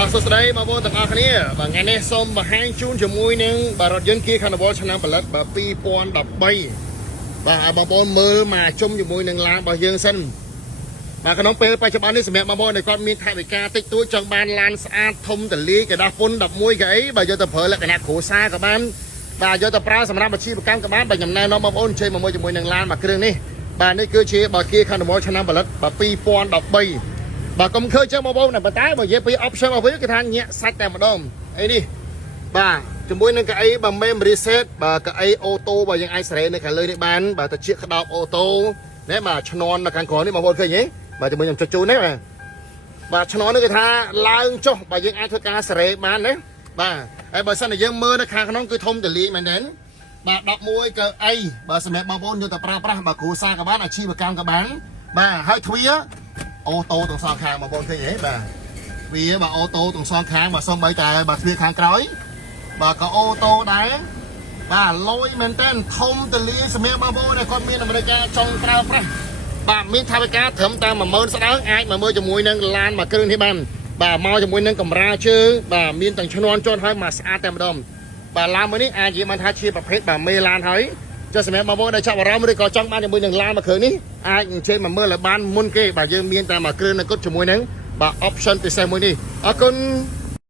បាទសួស្តីបងប្អូនទាំងអស់គ្នាបាទថ្ងៃនេះសូមបង្ហាញជូនជាមួយនឹងបាទរថយន្ត Kia Carnival ឆ្នាំផលិតបាទ2013បាទឲ្យបងប្អូនមើលមកជុំជាមួយនឹងឡានរបស់យើងសិនបាទក្នុងពេលបច្ចុប្បន្ននេះសម្រាប់បងប្អូនដែលគាត់មានថវិកាតិចតួចចង់បានឡានស្អាតធំទលាយកដាស់ពុន11កៅអីបាទយកទៅប្រើលក្ខណៈគ្រួសារក៏បានបាទយកទៅប្រើសម្រាប់អាជីវកម្មក៏បានបាទខ្ញុំណែនាំបងប្អូនជិះមកជាមួយនឹងឡានមួយគ្រឿងនេះបាទនេះគឺជាបាទ Kia Carnival ឆ្នាំផលិតបាទ2013បាទកុំឃើញចឹងបងប្អូនតែប៉ុន្តែបើនិយាយពី option របស់វាគឺថាញាក់សាច់តែម្ដងអីនេះបាទជាមួយនឹងកៅអីបាទ memory set បាទកៅអីអូតូបាទយើងអាចសេរីនៅខាងលើនេះបានបាទត្រចៀកក្តោបអូតូណែបាទឈ្នន់នៅខាងក្រោយនេះបងប្អូនឃើញទេបាទជាមួយខ្ញុំចុចជូននេះបាទឈ្នន់នេះគឺថាឡើងចុះបាទយើងអាចធ្វើការសេរីបានណាបាទហើយបើសិនតែយើងមើលនៅខាងក្នុងគឺធំទលាយមែនទេបាទ11កៅអីបាទសម្រាប់បងប្អូនយកទៅប្រើប្រាស់បាទគ្រួសារក៏បានអាជីវកម្មក៏បានបាទហើយទ្វារអូតូទាំងសងខាងបងប្អូនឃើញទេបាទវាបាទអូតូទាំងសងខាងបាទសូម្បីតែបាទទ្វារខាងក្រោយបាទក៏អូតូដែរបាទលយមែនតើធំទលាយសម្រាប់បងប្អូនដែលគាត់មានអាមេរិកចង់ប្រើប្រាស់បាទមានថវិកាត្រឹមតែ10000ស្ដើងអាចមកមើលជាមួយនឹងឡានមួយគ្រឿងនេះបានបាទមកជាមួយនឹងកម្រាលជើងបាទមានទាំងឈ្នន់ជន់ហើយមកស្អាតតែម្ដងបាទឡានមួយនេះអាចនិយាយបានថាជាប្រភេទបាទមេឡានហើយចុះសម្រាប់បងប្អូនដែលចាប់អារម្មណ៍ឬក៏ចង់បានជាមួយនឹងឡានមួយគ្រឿងនេះអាចអញ្ជើញមកមើលឲ្យបានមុនគេបាទយើងមានតែមួយគ្រឿងនៅគត់ជាមួយនឹងបាទ option ពិសេសមួយនេះអរគុណ